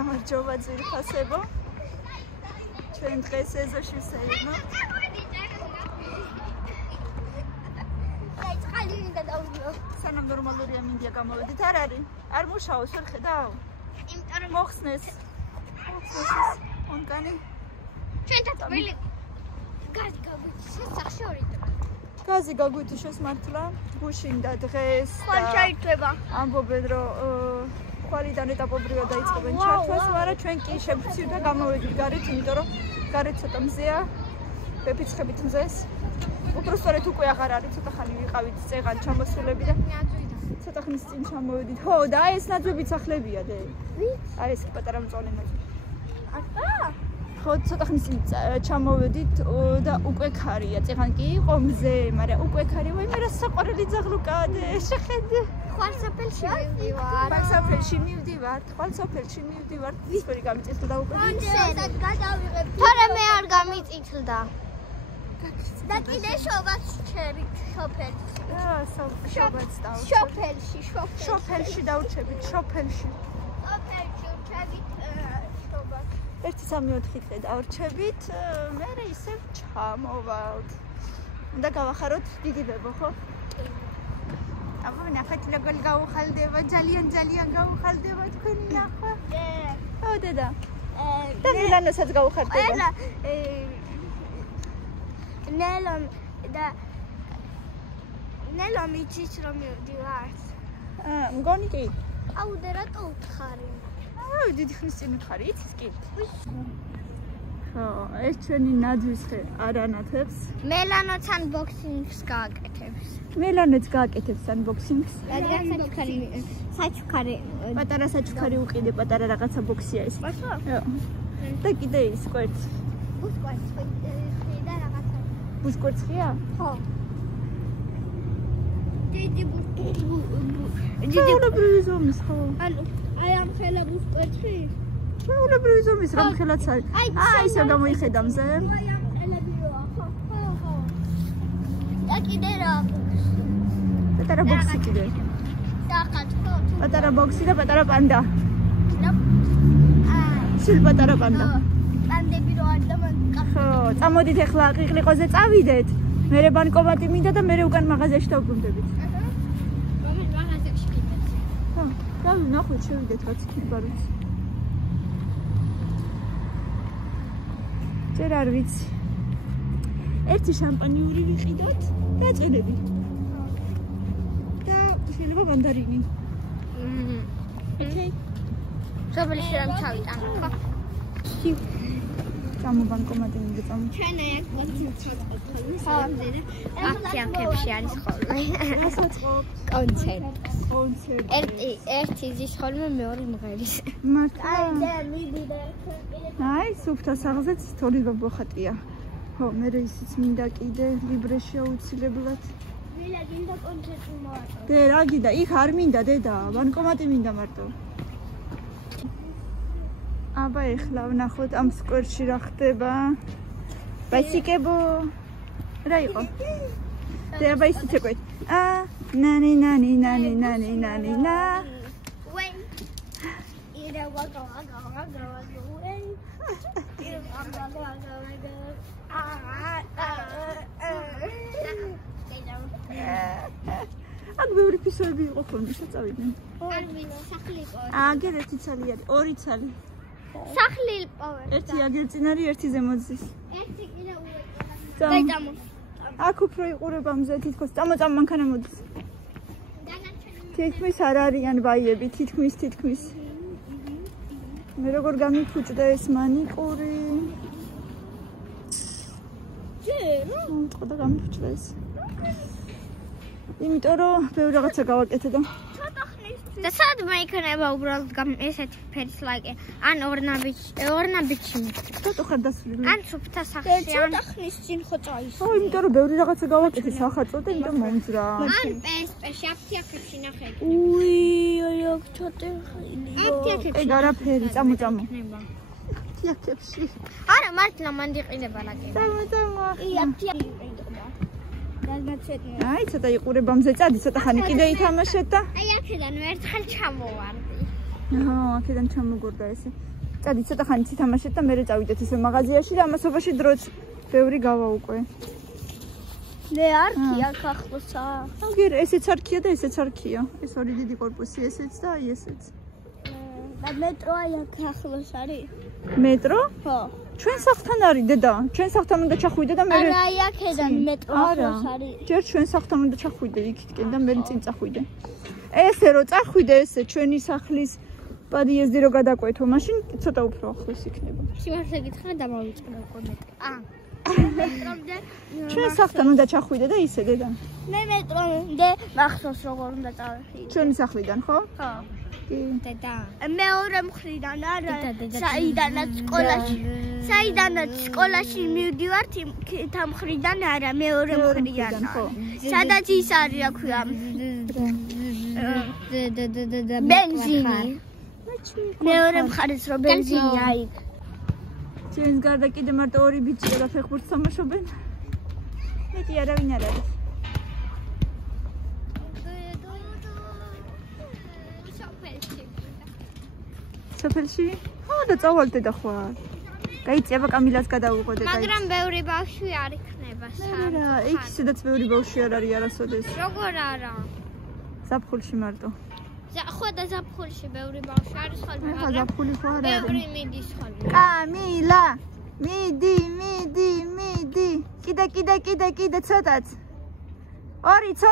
გამარჯობა ძვირფასებო. ჩვენ დღეს ეზოში ვსეირნოთ. სანამ ნორმალურია მინდია გამოვედით, არ არის? არ მუშაობს, ვერ ხედავ? იმიტომ რომ მოხსნეს ონკანი. ჩვენთან თბილი გაზი გაგვიჩეს სახში ორი დღე. გაზი გაგვიჩეს მართლა, გუშინდა დღეს და ხვალ ჩაირთვება. ამბობენ რომ ხვალიდან ეტაპობრივად დაიწყებენ ჩართვას, მაგრამ ჩვენ კი შევცივ და გამოვედით გარეთ, იმიტომ რომ გარეთ ცოტა მზეა, ვეფიცხებით მზეს. უბრალოდ უკვე აღარ არის, ცოტა ხანი ვიყავით წეღან ჩამოსულები და ცოტა ხნის წინ ჩამოვედით. ხო, და აი ეს ნაძვებით სახლებია დე. აი ეს პატარა მწვანე ნაძვი. აკა? ხო, ცოტა ხნის წინ ჩამოვედით და უკვე ქარია. წეღან კი იყო მზე, მაგრამ უკვე ქარია. ვაი, მე რა საყვარელი ძაღლუკა დე, შეხედე. ხვალსოფელში მივდივარ. ხვალსოფელში მივდივარ. ხვალსოფელში მივდივარ. ისტორი გამიწითლდა უკვე. შენად გადავიღებ. თორე მე არ გამიწითლდა. და კიდე შობას ჩერით შოფელში. შობას დავუჩებით. შოფელში დავუჩებით, შოფელში. შოფელში უჩებით შობას. 1-3-4 დღე დავრჩებით, მე ისევ ჩამოვალთ. უნდა გავახაროთ დიდი ბებო, ხო? აბა ნახეთ როგორ გაუხალდება, ძალიან გაუხალდება თქვენი ნახვა. ხო დედა. და მილანოსაც გაუხარდება. ნელომ იცის რომ მივდივარ. მგონი კი. აუ და რატო უთხარი? დიდი ხნის წინ უთხარი, იცის კი. ხო, ეს ჩვენი ნაძვის ხე არ ანათებს. მელანოც unboxing-ს გააკეთებს. მელანოც გააკეთებს unboxing-ს. რადგან საჩუქარი. პატარა საჩუქარი უყიდე, პატარა რაღაცა ბოქსია ეს. ხო. და კიდე ის კვერც. ბუსკვერცი და რაღაცა. ბუსკვერცი ხია? ხო. დიდი ჩვეულებრივი ზომის, ხო. ანუ აი ამ ხელა ბუსკვერცი? ჩვეულებრივი ზომის რომ ხელაც არის. ისე გამოიხედა მზე. აი ამ ხელებია, ხო. და კიდე რა? პატარა ბოქსი კიდე. დახათ, ხო. პატარა ბოქსი და პატარა პანდა. აი. სულ პატარა პანდა. პანდები რო არ და მან ხო, წამოდით ახლა ყიყლიყოზე წავიდეთ. მერე ბანკომატი მინდა და მერე უკან მაღაზიაში დავბრუნდებით. რომელ მაღაზიაში კიდეც? ხო, ნახოთ შევიდეთ რაც იქნება. ჯერ არ ვიცი. ერთი შამპანიური ვიყიდოთ და წელები. და შეიძლება მანდარინი. ოკეი. ზობლიში რომ ჩავიტანო, ხო? წამო ბანკომატი მინდა წამო. ჩვენ აი აქ აქტიაქებში არის ხოლმე. გასაწყობ. კონცერტი. ერთი ზის ხოლმე, მეორე მღერის. მართლა. აი და მიდიდე. აი, სუფთა საღზეც თოლის ბაბუხატია. ხო, მე ისიც მინდა კიდე ვიბრეში აუცილებლად. ვილა გინდა კონცერტი მოაწყო. დე რა გინდა? იქ არ მინდა დედა, ბანკომატი მინდა მარტო. აბა ეხლა ვნახოთ ამ სკვერში რა ხდება. ბაისიკებო. რა იყო? დე აბა ისიც ეკვეთ. ნანი. When ira waga. აქ ბევრი ფისოები იყო ხოლმე, შეწავიდნენ. არ ვიცი, სახლი იყო. აგერ ერთი ცალი არის, ორი ცალი. სახლი პოვერ. ერთი აგერ წინ არის, ერთი ზემოძის. ერთი კიდე უეჭვა. წამო. დაიდამო. აქ უფრო იყურება მზე თითქოს. წამო მანქანა მოდის. თითქმის არ არიან ბაიები, თითქმის. მე როგორ გამიფუჭდა ეს მანიკური. თქო და გამიფუჭდა ეს. იმიტომ რომ ბევრი რაღაცა გავაკეთე და ცოტა ხნის და სადმე იქნება უბრალოდ ესეთი ფერის ლაიკი ან ორნაბიჩი ცოტა ხარ დასვლილი ან სუფთა სახში ან ცოტა ხნის წინ ხო წაის ხო იმიტომ რომ ბევრი რაღაცა გავაკეთე სახაწო და იმიტომ მომძრა ან პესპეში აქტიაქებში ნახეთ უი აქ ცოტა ხილი აქტიაქებში ეგ არაფერი წამო აქტიაქებში არა მართლა მან დიყინება ლაკი წამო აქტიაქებში აი, ცოტა იყურება მზე წადი, ცოტა ხანი კიდე ითამაშეთ და აი, აქედან ერთხელ ჩამოვარდი. აჰა, აქედან ჩამოგორდა ესე. წადი, ცოტა ხანი ცითამაშეთ და მერე წავიდეთ ისე მაღაზიაში და ამასობაში დროც ბევრი გავა უკვე. მე არქია ახლოსა. აგერ ესეც არქია და ესეც არქია. ეს ორი დიდი корпуსი ესეც და აი ესეც. და მეტრო აი აქ ახლოს არის. მეტრო? ხო. ჩვენ სახლთან არის დედა. ჩვენ სახლთან უნდა ჩახვიდე და მე არა აი აქედან მეტრო ახლოს არის. ჯერ ჩვენ სახლთან უნდა ჩახვიდე იქითკენ და მე წინ წახვიდე. ესე რო წახვიდე ესე ჩვენი სახლის პადიეზდი რო გადაკვეთო, მაშინ ცოტა უფრო ახლოს იქნება. სიმართლე გითხრა დამავიწყდა უკვე მეტრო. მეტრომდე ჩვენ სახლთან უნდა ჩახვიდე და ისე დედა. მე მეტრომდე მახსოვს როგორ უნდა წავიდე. ჩვენი სახლიდან, ხო? ხო. კი. დედა. მეორე მხრიდან არა, საიდანაც სკოლაში მივდივართ, ამ მხრიდან არა, მეორე მხრიდან. ხო. სადაც ის არის, რა ქვია. ბენზინი. მეორე მხარეს რო ბენზინი აი. ჩვენს გარდა კიდე მარტო ორი ბიჭია და ფეხბურთს თამაშობენ. მეტი არავინ არ არის. სოფელში? ხო და წავალდე და ხوار. გაიწება კამილას გადავუყო და მაგრამ ბევრი ბავშვი არ იქნება სამ. არა, იქ სადაც ბევრი ბავშვი არ არის არასოდეს. როგორ არა? ზაფხულში მარტო. ხო და ზაფხულში ბევრი ბავშვი არის ხოლმე, ხა ზაფხული ხო არ არის. ბევრი მიდის ხოლმე. კამილა, მიდი. კიდე ცოტაც. ორიც,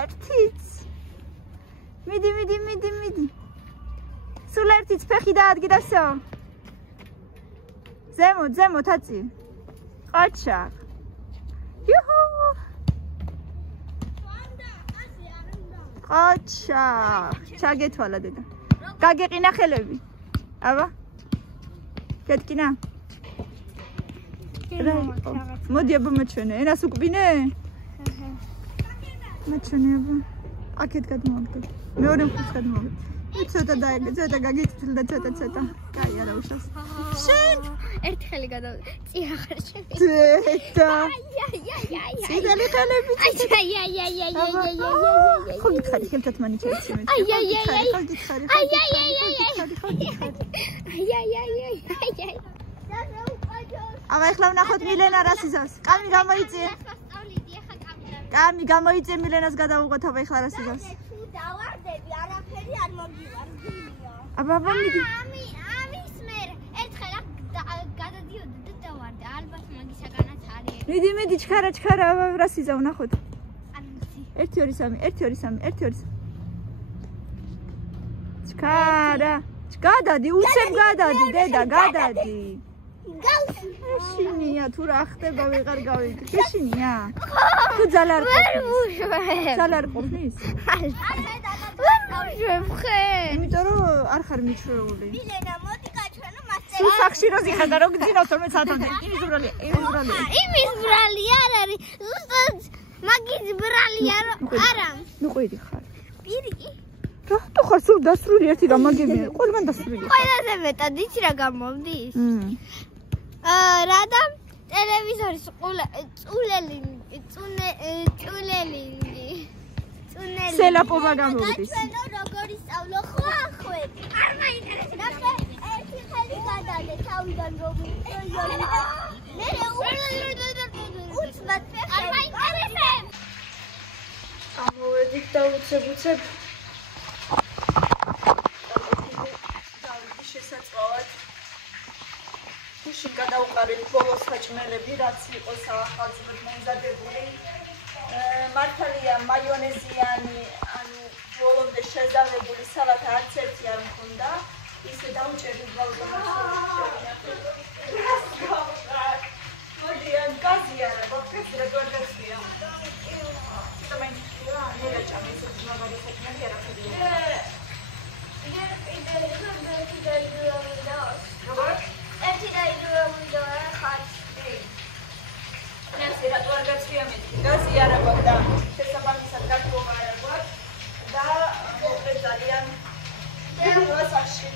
ერთიც. მიდი. სულ ერთიც ფეხი დაადგინასო. ზემოთ აწი. ყაჩა. იუჰუ. ყაჩა. ჩაგეთვალა დედა. გაგეყინა ხელები. აბა. გეტკინა. მოდი აბა მაჩვენე. ენას უკბინე? მაჩვენე აბა. აქეთ გადმოვაგდე. მეორე მხარეს გადმოვაგდე. ცოტა გაგიწილ და ცოტა. კაი არა უშავს. შენ ერთხელი გადავ წიაღარ შემი. დედა. აი. ციგალი ხელები. აი. ხო გითხარი ხელთათ მანი ჩაიციმეთ. აი. აბა ეხლა ვნახოთ მილენა რას იზავს. კამი გამოიწე. კამი გამოიწე მილენას გადავუღოთ აბა ეხლა რას იზავს. დავარდები, არაფერი არ მომგივარდია. აბა მიდი. ამის მე ერთხელ გადადიოდი და დავარდე. ალბათ მაგისაგანაც არის. მიდი, ჩქარა, აბა რას იზავ ნახოთ. 1 2 3 ჩქარა. გადადი, უცებ გადადი, დედა, გადადი. შინია თუ რა ხდება ვეღარ გავიგე. შინია. თუ ძალარ ყოფნის? იმიტომ რომ არ ხარ მიჩვეული. მილენა მოდი გაჩვენო მასე. სულ სახში რო ზიხარ და რო გძინავ 12 საათამდე. იმის ბრალი. იმის ბრალი არ არის. ზუსტად მაგის ბრალი არა. ნუ ყვირი ხარ. პირი. რატო ხარ სულ დასრული ერთი გამაგებია? ყველგან დასრული. ყველაზე მეტად იცი რა გამომდის? რადგან ტელევიზორის წულელი სელაპობა გამოვდის. ჩვენო როგორ ისწავლო ხო ახვეთ? არ მაინტერესებს. ერთი ხელი გადადე თავიდან რომ მე უცბად ფეხი არ მაინტერესებს. ამოვედით და უცებ. შესაძლოა გუშინ გადავყარეთ ბოლოს ხაჭმელები, რაც იყო ახალწლად მომზადებული. მართალია მაიონეზიანი, ანუ ბოლომდე შეზავებული სალათა არც ერთი არ მქონდა. ისე დავჭერდი მოდი ან გაზი არა, ბოქეს რეგორდაცია. გაზი არა გვაქვს და შესაბამისად გაქრობა არა გვაქვს და მოკლედ ძალიან ბევრია სახში.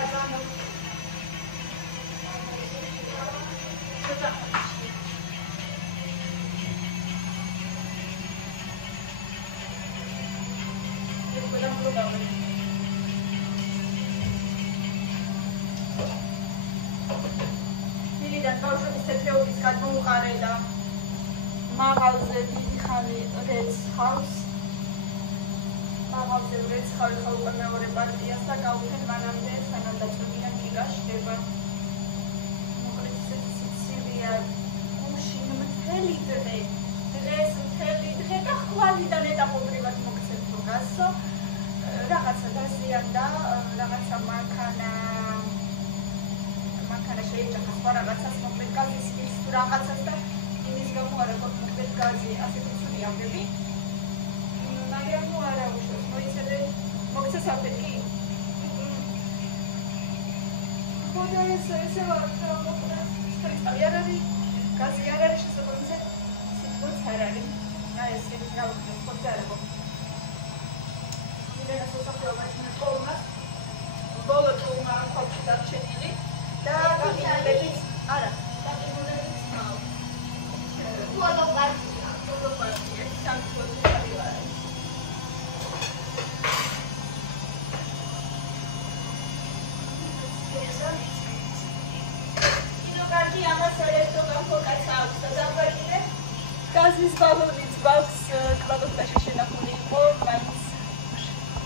დააძანო. მილიდან ბავშვების თეთრეულის გადმოუყარე და მაღალზე დიდი ხანი რეცხავს. მაღალზე რეცხავი ხოლმე მეორე პარტიას და გავუხენ მანამდე სანამ დაწვევიან კი გაშდება. მოკლედ ისეთი სიცივეა გუშინ მთელი დღე. დღეს მთელი დღე და ხვალიდან ეტაპობრივად მოგცემთ რომ გასო. რაღაცა დაზიანდა, რაღაცა მანქანა შეიჭახა სხვა რაღაცას მოკლედ გაზის ის რაღაცას და იმის გამო არა გქონდა მოკლედ გაზი ასეთი ცუდი ამბები. მაგრამ ნუ არა უშავს, მოიცადე მოგცეს აფეთქი? ხოდა ესე ვარ მოკლედ წყალი არ არის, გაზი არ არის შესაძლოა სიტყვაც არ არის. აი ეს ის გავხდე ხოდა არა გქონდა. მიდენა სასაფლაოა მეთქომა ბოლო თუმა ხოჭი დარჩენილი და გაგინებებით არა გაგინებებით მაო ფოტოპარტია სამწუხაროდ ვარ ინოგარდი ამას ერეთო გაფოკაცა აქვს და დაბარგინე გაზის ბალონიც გვაქვს კლავოთაში შენახული იყო მაინც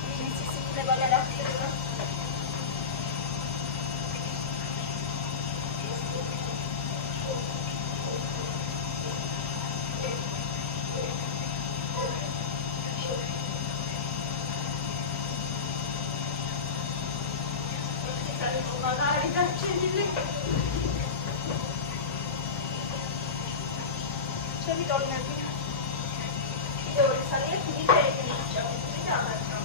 მილიცის იქნება გადახდება Şöyle oynayalım. Doğru sanıyor ki bir kere yapacağım. Bir daha yapacağım.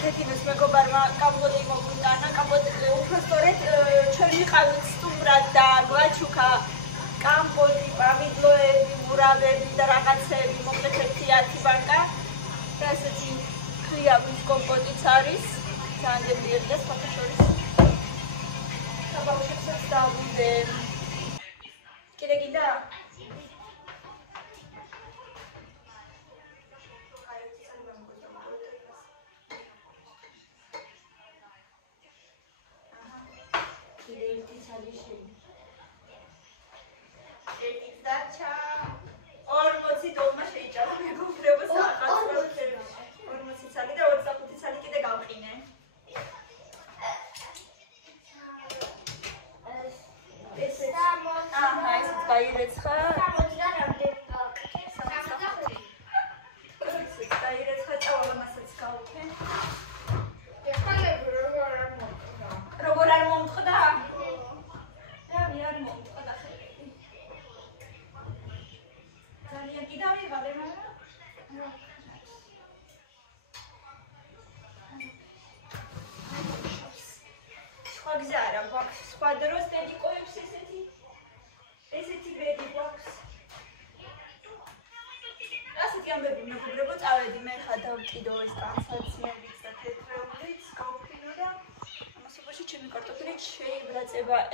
თეთრინის მეგობარმა კაპოტი მოგვიტანა, კაპოტი უბრალოდ ჩვენ ვიყავით სტუმრად და გვაჩუქა კამპოტი, პამიდლოები, მურავები და რაღაცები, მოკლედ 1-10 ბანკა და ესეთი ქრიავის კომპოტიც არის, ძალიან გემრიელი და სხვა შორის. და ბავშვებსაც დავუდენ. კიდე გინდა?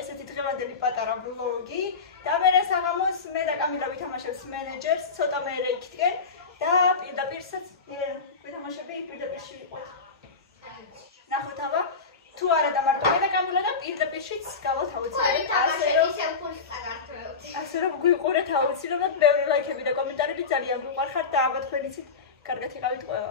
ესეთი დღევანდელი პატარა ბლოგი და მე საღამოს მე და კამილა ვითამაშებს მენეჯერს, ცოტა მე იქიდან და პირდაპირსაც ვითამაშები პირდაპირში ვიყოთ. ნახოთ აბა თუ არა და მარტო მე და კამილა და პირდაპირშიც გავალთ აუცილებლად. ასე რომ გვიყურეთ აუცილებლად, ბევრი ლაიქები და კომენტარები ძალიან გვიყვარხართ და აბა თქვენიცით კარგად იყავით ყველა.